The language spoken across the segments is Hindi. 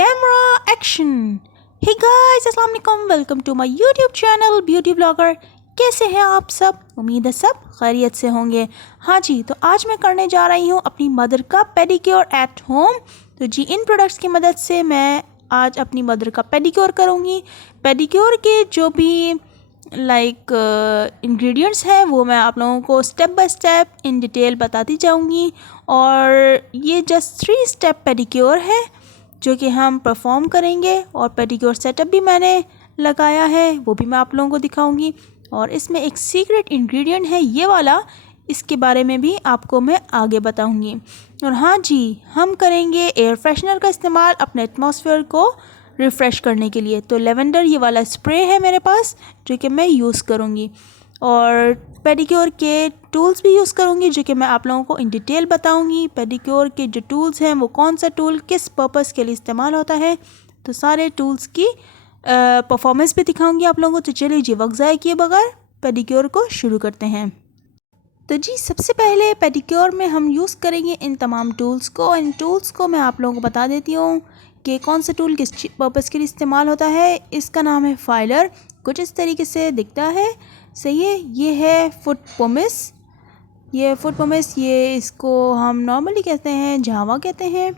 Camera action. हे गाइस, अस्सलाम वालेकुम, welcome to my YouTube channel beauty blogger. कैसे हैं आप सब? उम्मीद है सब खैरियत से होंगे। हाँ जी, तो आज मैं करने जा रही हूँ अपनी मदर का पेडिक्योर एट होम। तो जी, इन प्रोडक्ट्स की मदद से मैं आज अपनी मदर का पेडिक्योर करूँगी। पेडिक्योर के जो भी इंग्रेडिएंट्स हैं वो मैं आप लोगों को step by step in detail बताती जाऊंगी। और ये जस्ट 3 स्टेप पेडिक्योर है जो कि हम परफॉर्म करेंगे, और पेडिक्योर सेटअप भी मैंने लगाया है, वो भी मैं आप लोगों को दिखाऊंगी। और इसमें एक सीक्रेट इंग्रेडिएंट है ये वाला, इसके बारे में भी आपको मैं आगे बताऊंगी। और हाँ जी, हम करेंगे एयर फ्रेशनर का इस्तेमाल अपने एटमॉस्फेयर को रिफ़्रेश करने के लिए। तो लेवेंडर ये वाला स्प्रे है मेरे पास जो कि मैं यूज़ करूँगी, और पेडिक्योर के टूल्स भी यूज़ करूँगी जो कि मैं आप लोगों को इन डिटेल बताऊँगी। पेडिक्योर के जो टूल्स हैं वो कौन सा टूल किस पर्पस के लिए इस्तेमाल होता है, तो सारे टूल्स की परफॉर्मेंस भी दिखाऊँगी आप लोगों को। तो चलिए जी, वक्त ज़ाया किए बगैर पेडिक्योर को शुरू करते हैं। तो जी, सबसे पहले पेडिक्योर में हम यूज़ करेंगे इन तमाम टूल्स को। इन टूल्स को मैं आप लोगों को बता देती हूँ कि कौन सा टूल किस पर्पस के लिए इस्तेमाल होता है। इसका नाम है फाइलर, कुछ इस तरीके से दिखता है, सही है। ये है फुट पोमिस, ये इसको हम नॉर्मली कहते हैं, झावा कहते हैं।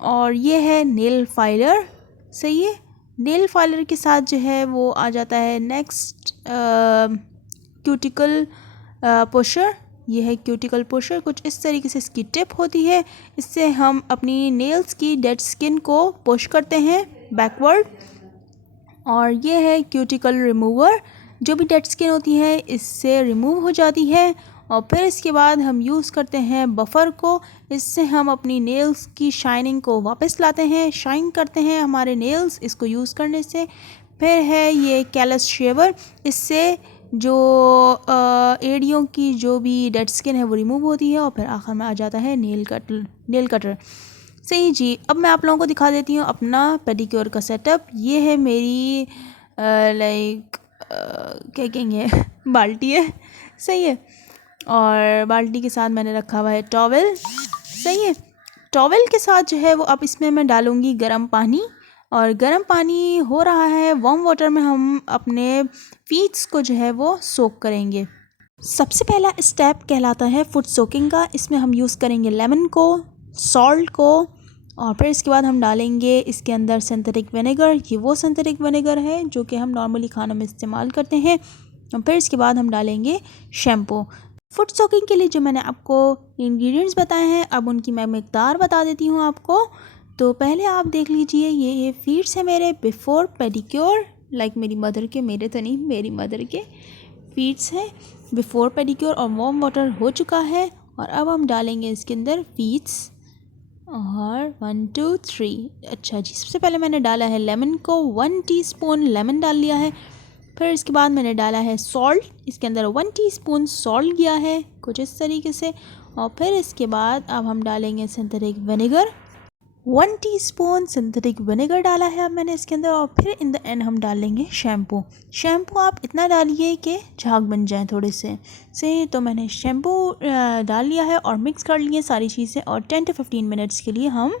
और ये है नेल फाइलर, सही है। नेल फाइलर के साथ जो है वो आ जाता है नेक्स्ट क्यूटिकल पुशर। ये है क्यूटिकल पुशर, कुछ इस तरीके से इसकी टिप होती है। इससे हम अपनी नेल्स की डेड स्किन को पुश करते हैं बैकवर्ड। और ये है क्यूटिकल रिमूवर, जो भी डेड स्किन होती है इससे रिमूव हो जाती है। और फिर इसके बाद हम यूज़ करते हैं बफ़र को, इससे हम अपनी नेल्स की शाइनिंग को वापस लाते हैं, शाइन करते हैं हमारे नेल्स इसको यूज़ करने से। फिर है ये कैलस शेवर, इससे जो एड़ियों की जो भी डेड स्किन है वो रिमूव होती है। और फिर आखिर में आ जाता है नेल कटर, सही जी। अब मैं आप लोगों को दिखा देती हूँ अपना पेडिक्योर का सेटअप। ये है मेरी क्या कहेंगे बाल्टी है, सही है। और बाल्टी के साथ मैंने रखा हुआ है टॉवेल, सही है। टॉवेल के साथ जो है वो अब इसमें मैं डालूँगी गर्म पानी, और गर्म पानी हो रहा है वार्म वाटर में हम अपने फीट्स को जो है वो सोक करेंगे। सबसे पहला स्टेप कहलाता है फुट सोकिंग का। इसमें हम यूज़ करेंगे लेमन को, सॉल्ट को, और फिर इसके बाद हम डालेंगे इसके अंदर सिंथेटिक विनेगर। ये वो सिंथेटिक विनेगर है जो कि हम नॉर्मली खानों में इस्तेमाल करते हैं। और फिर इसके बाद हम डालेंगे शैम्पू। फुट सोकिंग के लिए जो मैंने आपको इंग्रेडिएंट्स बताए हैं, अब उनकी मैं मिकदार बता देती हूँ आपको। तो पहले आप देख लीजिए, ये फीट्स है मेरे बिफोर पेडिक्योर, मेरी मदर के, मेरे तो नहीं, मेरी मदर के फीट्स हैं बिफोर पेडिक्योर। और वार्म वाटर हो चुका है, और अब हम डालेंगे इसके अंदर फीट्स। और 1 2 3, अच्छा जी। सबसे पहले मैंने डाला है लेमन को, 1 टीस्पून लेमन डाल लिया है। फिर इसके बाद मैंने डाला है सॉल्ट, इसके अंदर 1 टीस्पून सॉल्ट गया है, कुछ इस तरीके से। और फिर इसके बाद अब हम डालेंगे synthetic vinegar, 1 teaspoon synthetic vinegar डाला है अब मैंने इसके अंदर। और फिर इन द एंड हम डालेंगे शैम्पू। शैम्पू आप इतना डालिए कि झाग बन जाए थोड़े से। तो मैंने शैम्पू डाल लिया है और मिक्स कर लिए सारी चीज़ें, और 10 to 15 मिनट्स के लिए हम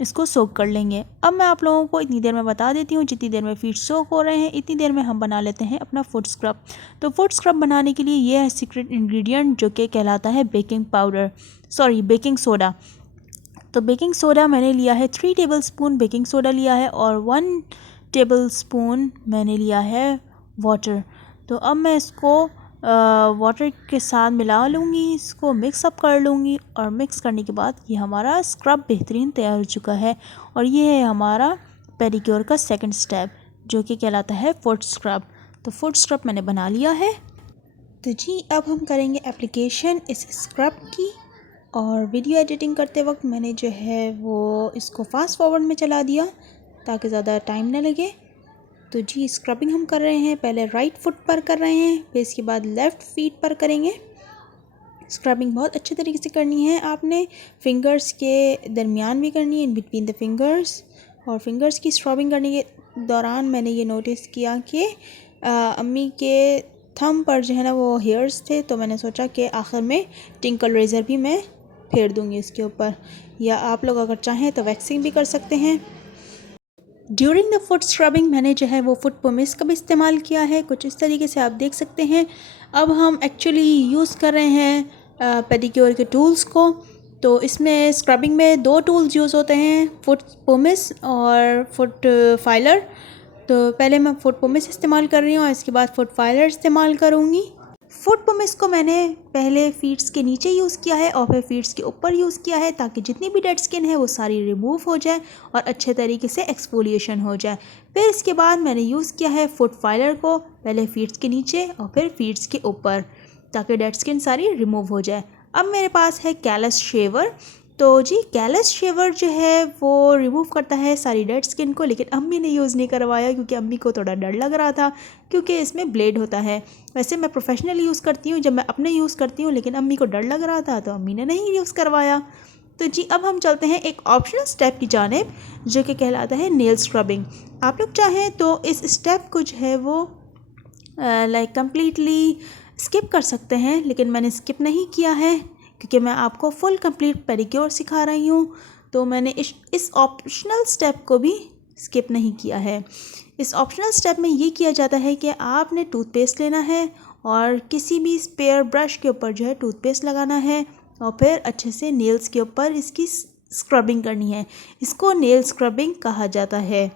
इसको सोक कर लेंगे। अब मैं आप लोगों को इतनी देर में बता देती हूँ, जितनी देर में फीट सोक हो रहे हैं इतनी देर में हम बना लेते हैं अपना फुट स्क्रब। तो फुट स्क्रब बनाने के लिए ये है सीक्रेट इंग्रेडिएंट जो कि कहलाता है बेकिंग सोडा। तो बेकिंग सोडा मैंने लिया है 3 टेबलस्पून बेकिंग सोडा लिया है, और 1 टेबलस्पून मैंने लिया है वाटर। तो अब मैं इसको वाटर के साथ मिला लूँगी, इसको मिक्स अप कर लूँगी। और मिक्स करने के बाद ये हमारा स्क्रब बेहतरीन तैयार हो चुका है। और ये है हमारा पेडिक्योर का सेकंड स्टेप जो कि कहलाता है फुट स्क्रब। तो फुट स्क्रब मैंने बना लिया है। तो जी, अब हम करेंगे एप्लीकेशन इस स्क्रब की। और वीडियो एडिटिंग करते वक्त मैंने जो है वो इसको फास्ट फॉरवर्ड में चला दिया ताकि ज़्यादा टाइम ना लगे। तो जी, स्क्रबिंग हम कर रहे हैं, पहले राइट फुट पर कर रहे हैं, फिर इसके बाद लेफ़्ट फीट पर करेंगे। स्क्रबिंग बहुत अच्छे तरीके से करनी है आपने, फिंगर्स के दरमियान भी करनी है, इन बिटवीन द फिंगर्स। और फिंगर्स की स्क्रबिंग करने के दौरान मैंने ये नोटिस किया कि अम्मी के थंब पर जो है ना वो हेयर्स थे, तो मैंने सोचा कि आखिर में टिंकल रेज़र भी मैं फेर दूँगी इसके ऊपर, या आप लोग अगर चाहें तो वैक्सिंग भी कर सकते हैं। ड्यूरिंग द फुट स्क्रबिंग मैंने जो है वो फुट पोमिस का भी इस्तेमाल किया है, कुछ इस तरीके से आप देख सकते हैं। अब हम एक्चुअली यूज़ कर रहे हैं पेडिक्योर के टूल्स को। तो इसमें स्क्रबिंग में 2 टूल्स यूज़ होते हैं, फुट पोमिस और फुट फाइलर। तो पहले मैं फुट पोमिस इस्तेमाल कर रही हूँ और इसके बाद फुट फाइलर इस्तेमाल करूँगी। फुट पोमिस को मैंने पहले फीट्स के नीचे यूज़ किया है और फिर फीट्स के ऊपर यूज़ किया है, ताकि जितनी भी डेड स्किन है वो सारी रिमूव हो जाए और अच्छे तरीके से एक्सफोलिएशन हो जाए। फिर इसके बाद मैंने यूज़ किया है फुट फाइलर को, पहले फीट्स के नीचे और फिर फीट्स के ऊपर, ताकि डेड स्किन सारी रिमूव हो जाए। अब मेरे पास है कैलस शेवर। तो जी कैलस शेवर जो है वो रिमूव करता है सारी डेड स्किन को, लेकिन अम्मी ने यूज़ नहीं करवाया क्योंकि अम्मी को थोड़ा डर लग रहा था, क्योंकि इसमें ब्लेड होता है। वैसे मैं प्रोफेशनल यूज़ करती हूँ जब मैं अपने यूज़ करती हूँ, लेकिन अम्मी को डर लग रहा था तो अम्मी ने नहीं यूज़ करवाया। तो जी अब हम चलते हैं एक ऑप्शनल स्टेप की जानिब, जो कि कहलाता है नेल स्क्रबिंग। आप लोग चाहें तो इस स्टेप को जो है वो लाइक कम्प्लीटली स्किप कर सकते हैं, लेकिन मैंने स्किप नहीं किया है क्योंकि मैं आपको फुल कंप्लीट पेडिक्योर सिखा रही हूँ। तो मैंने इस ऑप्शनल स्टेप को भी स्किप नहीं किया है। इस ऑप्शनल स्टेप में ये किया जाता है कि आपने टूथपेस्ट लेना है और किसी भी स्पेयर ब्रश के ऊपर जो है टूथपेस्ट लगाना है और फिर अच्छे से नेल्स के ऊपर इसकी स्क्रबिंग करनी है। इसको नेल स्क्रबिंग कहा जाता है।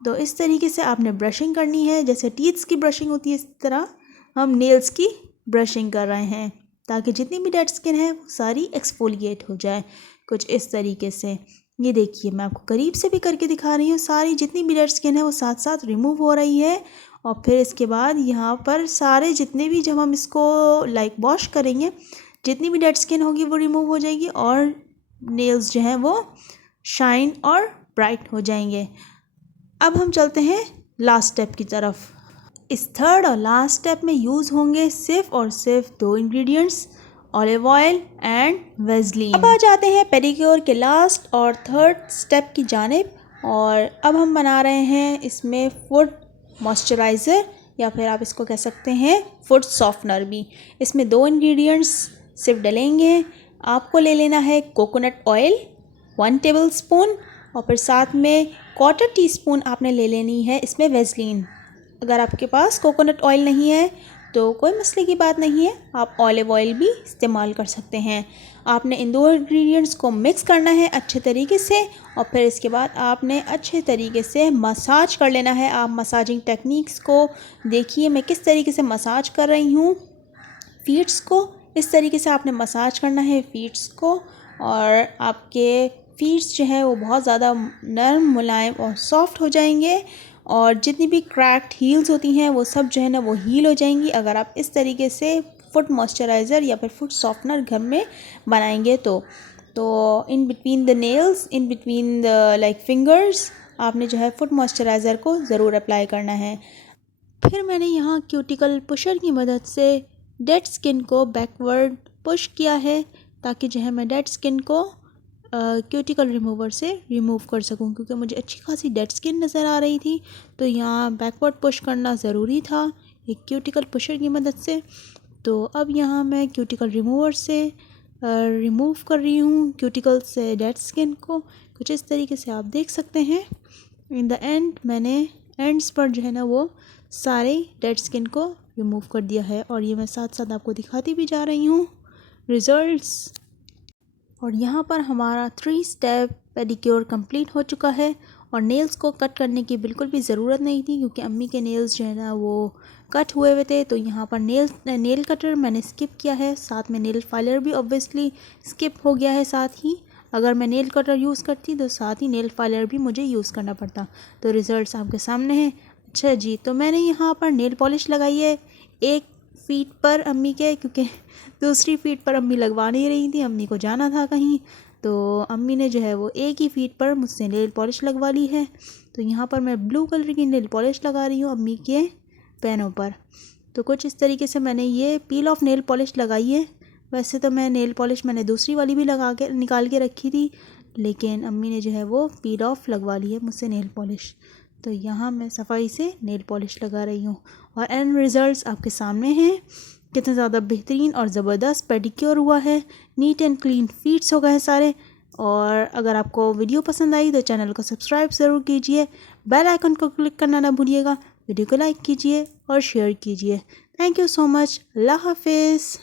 तो इस तरीके से आपने ब्रशिंग करनी है, जैसे टीथ्स की ब्रशिंग होती है इस तरह हम नेल्स की ब्रशिंग कर रहे हैं, ताकि जितनी भी डेड स्किन है वो सारी एक्सफोलिएट हो जाए, कुछ इस तरीके से। ये देखिए मैं आपको करीब से भी करके दिखा रही हूँ, सारी जितनी भी डेड स्किन है वो साथ साथ रिमूव हो रही है। और फिर इसके बाद यहाँ पर सारे जितने भी, जब हम इसको लाइक वॉश करेंगे, जितनी भी डेड स्किन होगी वो रिमूव हो जाएगी और नेल्स जो हैं वो शाइन और ब्राइट हो जाएंगे। अब हम चलते हैं लास्ट स्टेप की तरफ। इस थर्ड और लास्ट स्टेप में यूज़ होंगे सिर्फ और सिर्फ 2 इंग्रेडिएंट्स, ऑलिव ऑयल एंड वेज़लीन। अब आ जाते हैं पेडिक्योर के लास्ट और थर्ड स्टेप की जानिब, और अब हम बना रहे हैं इसमें फुट मॉइस्चराइज़र, या फिर आप इसको कह सकते हैं फुट सॉफ्टनर भी। इसमें 2 इंग्रेडिएंट्स सिर्फ डलेंगे। आपको ले लेना है कोकोनट ऑयल 1 टेबलस्पून, और फिर साथ में 1/4 टीस्पून आपने ले लेनी है इसमें वेज़लीन। अगर आपके पास कोकोनट ऑयल नहीं है तो कोई मसले की बात नहीं है, आप ऑलिव ऑयल भी इस्तेमाल कर सकते हैं। आपने इन 2 इंग्रेडिएंट्स को मिक्स करना है अच्छे तरीके से, और फिर इसके बाद आपने अच्छे तरीके से मसाज कर लेना है। आप मसाजिंग टेक्निक्स को देखिए, मैं किस तरीके से मसाज कर रही हूँ फीट्स को। इस तरीके से आपने मसाज करना है फीट्स को, और आपके फीट्स जो है वो बहुत ज़्यादा नरम, मुलायम और सॉफ्ट हो जाएंगे, और जितनी भी क्रैक्ड हील्स होती हैं वो सब जो है ना वो हील हो जाएंगी, अगर आप इस तरीके से फुट मॉइस्चराइज़र या फिर फुट सॉफ्टनर घर में बनाएंगे तो in between the nails, in between the like fingers, आपने जो है फुट मॉइस्चराइज़र को ज़रूर अप्लाई करना है। फिर मैंने यहाँ क्यूटिकल पुशर की मदद से डेड स्किन को बैकवर्ड पुश किया है, ताकि जो है मैं डेड स्किन को क्यूटिकल रिमूवर से रिमूव कर सकूं, क्योंकि मुझे अच्छी खासी डेड स्किन नज़र आ रही थी। तो यहाँ बैकवर्ड पुश करना ज़रूरी था एक क्यूटिकल पुशर की मदद से। तो अब यहाँ मैं क्यूटिकल रिमूवर से रिमूव कर रही हूँ क्यूटिकल से डेड स्किन को, कुछ इस तरीके से आप देख सकते हैं। इन द एंड मैंने एंड्स पर जो है ना वो सारे डेड स्किन को रिमूव कर दिया है, और ये मैं साथ साथ आपको दिखाती भी जा रही हूँ रिज़ल्ट्स। और यहाँ पर हमारा 3 स्टेप पेडिक्योर कंप्लीट हो चुका है, और नेल्स को कट करने की बिल्कुल भी ज़रूरत नहीं थी, क्योंकि अम्मी के नेल्स जो है ना वो कट हुए हुए थे। तो यहाँ पर नेल कटर मैंने स्किप किया है, साथ में नेल फाइलर भी ऑब्वियसली स्किप हो गया है साथ ही। अगर मैं नेल कटर यूज़ करती तो साथ ही नेल फाइलर भी मुझे यूज़ करना पड़ता। तो रिज़ल्ट्स आपके सामने हैं। अच्छा जी, तो मैंने यहाँ पर नेल पॉलिश लगाई है एक फ़ीट पर अम्मी के, क्योंकि दूसरी फ़ीट पर अम्मी लगवा नहीं रही थी, अम्मी को जाना था कहीं, तो अम्मी ने जो है वो एक ही फ़ीट पर मुझसे नेल पॉलिश लगवा ली है। तो यहाँ पर मैं ब्लू कलर की नेल पॉलिश लगा रही हूँ अम्मी के पैनों पर। तो कुछ इस तरीके से मैंने ये पील ऑफ नेल पॉलिश लगाई है। वैसे तो मैं नेल पॉलिश मैंने दूसरी वाली भी लगा के निकाल के रखी थी, लेकिन अम्मी ने जो है वो पील ऑफ लगवा ली है मुझसे नेल पॉलिश। तो यहाँ मैं सफाई से नेल पॉलिश लगा रही हूँ, और एंड रिज़ल्ट्स आपके सामने हैं। कितना ज़्यादा बेहतरीन और ज़बरदस्त पेडिक्योर हुआ है, नीट एंड क्लीन फीट्स हो गए सारे। और अगर आपको वीडियो पसंद आई तो चैनल को सब्सक्राइब ज़रूर कीजिए, बेल आइकन को क्लिक करना ना भूलिएगा, वीडियो को लाइक कीजिए और शेयर कीजिए। Thank you so much. अल्लाह हाफिज़।